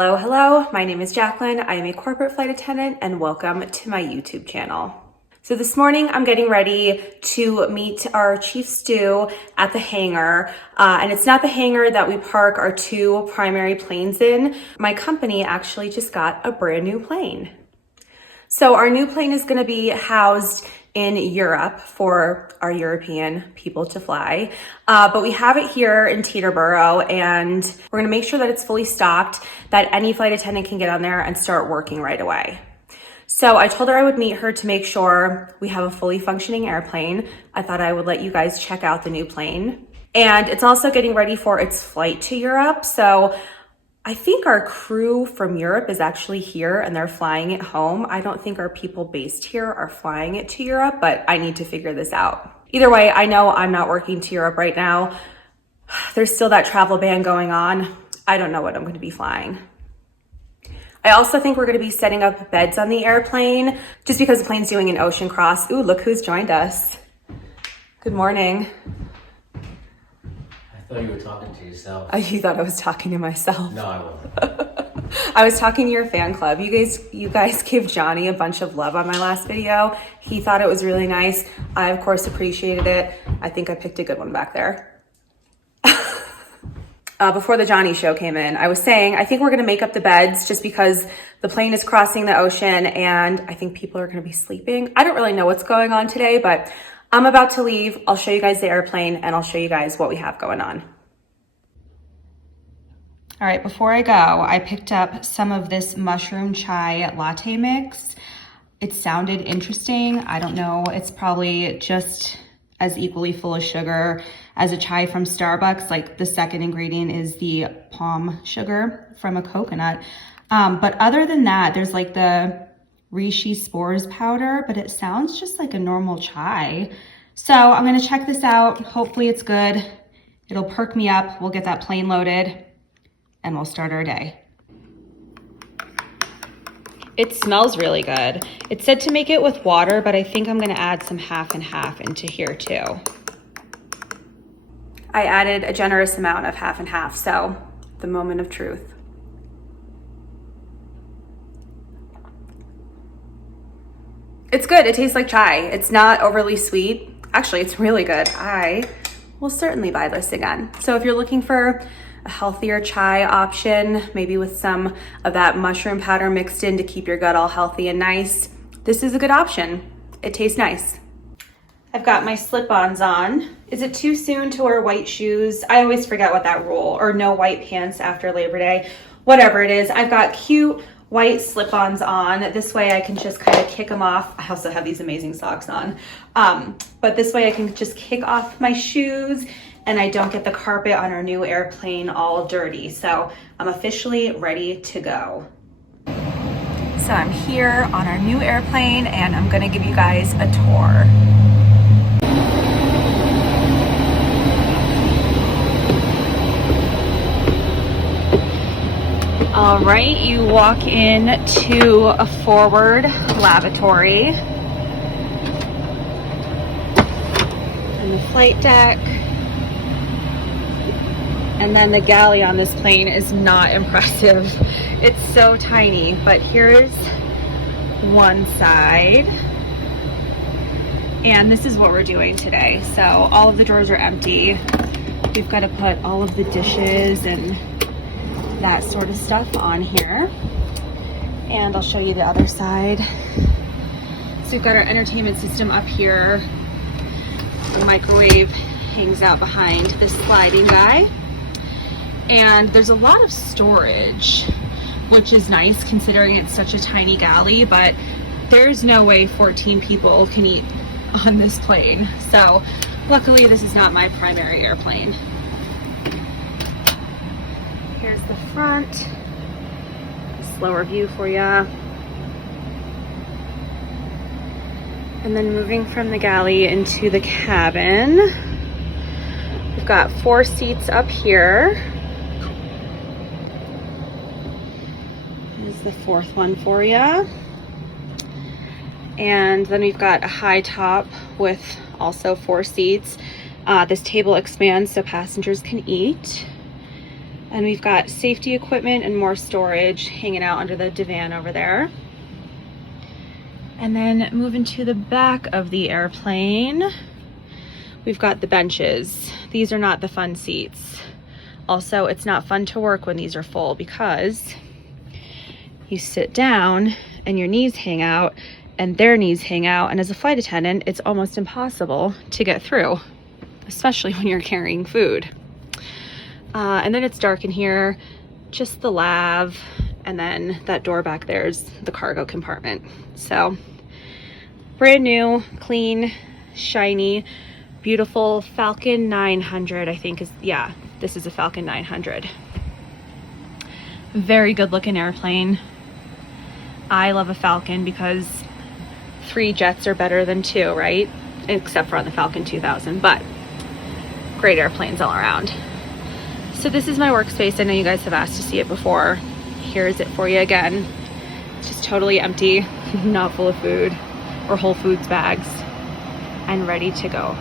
Hello, hello. My name is Jacqueline. I am a corporate flight attendant and welcome to my YouTube channel. So this morning I'm getting ready to meet our chief stew at the hangar. And it's not the hangar that we park our two primary planes in. My company actually just got a brand new plane. So our new plane is going to be housed in Europe for our European people to fly. But we have it here in Teterboro, and we're gonna make sure that it's fully stocked, that any flight attendant can get on there and start working right away. So I told her I would meet her to make sure we have a fully functioning airplane. I thought I would let you guys check out the new plane. And it's also getting ready for its flight to Europe. So I think our crew from Europe is actually here and they're flying it home. I don't think our people based here are flying it to Europe, but I need to figure this out. Either way, I know I'm not working to Europe right now. There's still that travel ban going on. I don't know what I'm going to be flying. I also think we're going to be setting up beds on the airplane just because the plane's doing an ocean cross. Ooh, look who's joined us. Good morning. I thought you were talking to yourself. You thought I was talking to myself. No, I wasn't. I was talking to your fan club. You guys gave Johnny a bunch of love on my last video. He thought it was really nice. I, of course, appreciated it. I think I picked a good one back there. Before the Johnny show came in, I was saying, I think we're going to make up the beds just because the plane is crossing the ocean and I think people are going to be sleeping. I don't really know what's going on today, but I'm about to leave. I'll show you guys the airplane and I'll show you guys what we have going on. All right, before I go, I picked up some of this mushroom chai latte mix. It sounded interesting. I don't know, it's probably just as equally full of sugar as a chai from Starbucks. Like the second ingredient is the palm sugar from a coconut. But other than that, there's like the reishi spores powder, but it sounds just like a normal chai. So I'm gonna check this out. Hopefully it's good. It'll perk me up. We'll get that plane loaded and we'll start our day. It smells really good. It said to make it with water, but I think I'm gonna add some half and half into here too. I added a generous amount of half and half, so the moment of truth. It's good, it tastes like chai. It's not overly sweet. Actually, it's really good. I will certainly buy this again. So if you're looking for a healthier chai option, maybe with some of that mushroom powder mixed in to keep your gut all healthy and nice, this is a good option. It tastes nice. I've got my slip-ons on. Is it too soon to wear white shoes? I always forget what that rule, or no white pants after Labor Day. Whatever it is, I've got cute white slip-ons on. This way I can just kind of kick them off. I also have these amazing socks on. But this way I can just kick off my shoes and I don't get the carpet on our new airplane all dirty. So I'm officially ready to go. So I'm here on our new airplane and I'm gonna give you guys a tour. All right, you walk in to a forward lavatory and the flight deck. And then the galley on this plane is not impressive. It's so tiny, but here's one side. And this is what we're doing today. So all of the drawers are empty. We've got to put all of the dishes and that sort of stuff on here. And I'll show you the other side. So we've got our entertainment system up here. The microwave hangs out behind this sliding guy. And there's a lot of storage, which is nice considering it's such a tiny galley, but there's no way 14 people can eat on this plane. So luckily this is not my primary airplane. Here's the front, slower view for you. And then moving from the galley into the cabin, we've got 4 seats up here. Here's the 4th one for you. And then we've got a high top with also 4 seats. This table expands so passengers can eat. And we've got safety equipment and more storage hanging out under the divan over there. And then moving to the back of the airplane, we've got the benches. These are not the fun seats. Also, it's not fun to work when these are full because you sit down and your knees hang out and their knees hang out. And as a flight attendant, it's almost impossible to get through, especially when you're carrying food. And then it's dark in here, just the lav, and then that door back there is the cargo compartment. So brand new, clean, shiny, beautiful Falcon 900, I think is, yeah, this is a Falcon 900. Very good looking airplane. I love a Falcon because 3 jets are better than 2, right? Except for on the Falcon 2000, but great airplanes all around. So this is my workspace. I know you guys have asked to see it before. Here's it for you again. It's just totally empty, not full of food or Whole Foods bags, and ready to go.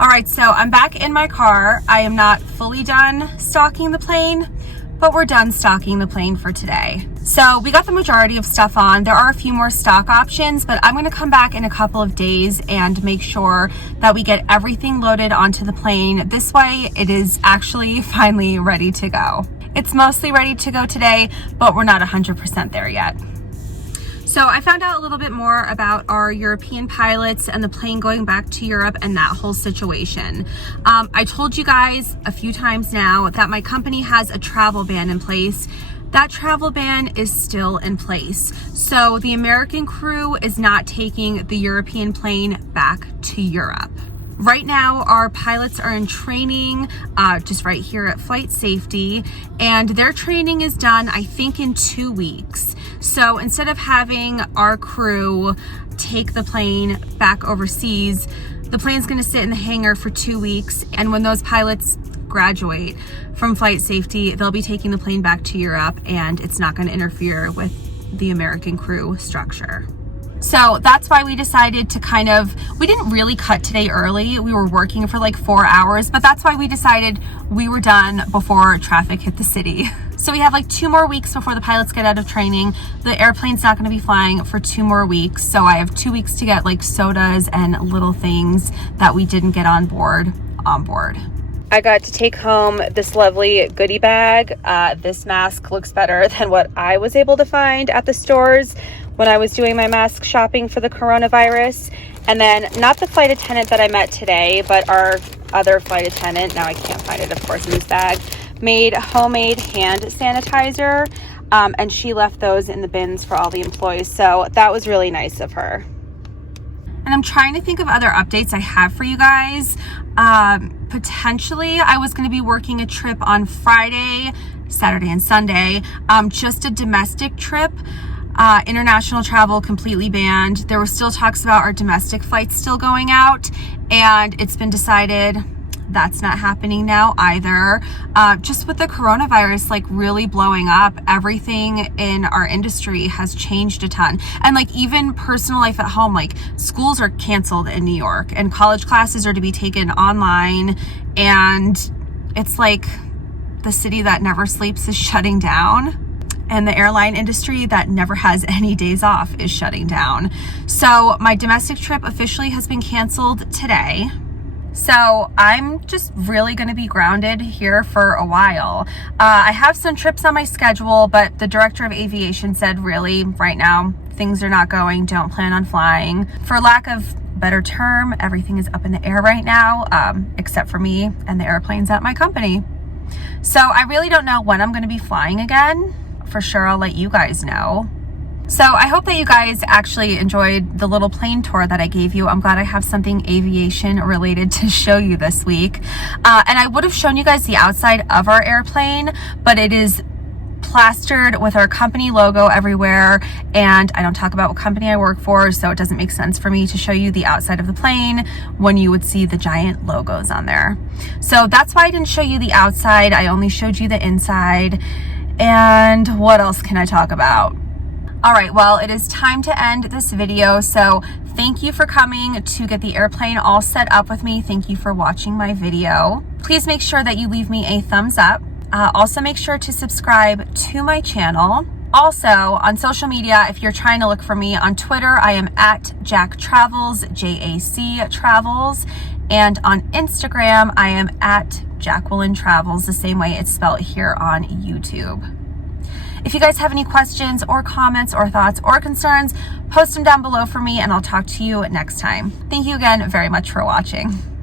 Alright, so I'm back in my car. I am not fully done stocking the plane, but we're done stocking the plane for today. So we got the majority of stuff on. There are a few more stock options, but I'm going to come back in a couple of days and make sure that we get everything loaded onto the plane. This way it is actually finally ready to go. It's mostly ready to go today, but we're not 100% there yet. So I found out a little bit more about our European pilots and the plane going back to Europe and that whole situation. I told you guys a few times now that my company has a travel ban in place. That travel ban is still in place. So the American crew is not taking the European plane back to Europe. Right now, our pilots are in training just right here at Flight Safety, and their training is done, I think, in 2 weeks. So instead of having our crew take the plane back overseas, the plane's gonna sit in the hangar for 2 weeks, and when those pilots graduate from Flight Safety, they'll be taking the plane back to Europe, and it's not gonna interfere with the American crew structure. So that's why we decided to we didn't really cut today early. We were working for like 4 hours, but that's why we decided we were done before traffic hit the city. So we have like 2 more weeks before the pilots get out of training. The airplane's not going to be flying for 2 more weeks. So I have 2 weeks to get like sodas and little things that we didn't get on board. I got to take home this lovely goodie bag. This mask looks better than what I was able to find at the stores when I was doing my mask shopping for the coronavirus. And then not the flight attendant that I met today, but our other flight attendant, now I can't find it of course in this bag, made homemade hand sanitizer, and she left those in the bins for all the employees. So that was really nice of her. And I'm trying to think of other updates I have for you guys. Potentially, I was going to be working a trip on Friday, Saturday, and Sunday. Just a domestic trip. International travel completely banned. There were still talks about our domestic flights still going out, and it's been decided that's not happening now either. Just with the coronavirus like really blowing up, everything in our industry has changed a ton. And like even personal life at home, like schools are canceled in New York and college classes are to be taken online, and it's like the city that never sleeps is shutting down. And the airline industry that never has any days off is shutting down. So my domestic trip officially has been canceled today. So I'm just really going to be grounded here for a while. I have some trips on my schedule, but the director of aviation said really right now, things are not going, don't plan on flying. For lack of better term, everything is up in the air right now, except for me and the airplanes at my company. So I really don't know when I'm going to be flying again. For sure, I'll let you guys know. So I hope that you guys actually enjoyed the little plane tour that I gave you. I'm glad I have something aviation related to show you this week. And I would have shown you guys the outside of our airplane, but it is plastered with our company logo everywhere. And I don't talk about what company I work for, so it doesn't make sense for me to show you the outside of the plane when you would see the giant logos on there. So that's why I didn't show you the outside. I only showed you the inside. And what else can I talk about? All right, well, it is time to end this video. So thank you for coming to get the airplane all set up with me. Thank you for watching my video. Please make sure that you leave me a thumbs up. Also make sure to subscribe to my channel. Also on social media, if you're trying to look for me on Twitter, I am at Jack Travels, JAC Travels. And on Instagram, I am at Jacqueline Travels, the same way it's spelled here on YouTube. If you guys have any questions or comments or thoughts or concerns, post them down below for me and I'll talk to you next time. Thank you again very much for watching.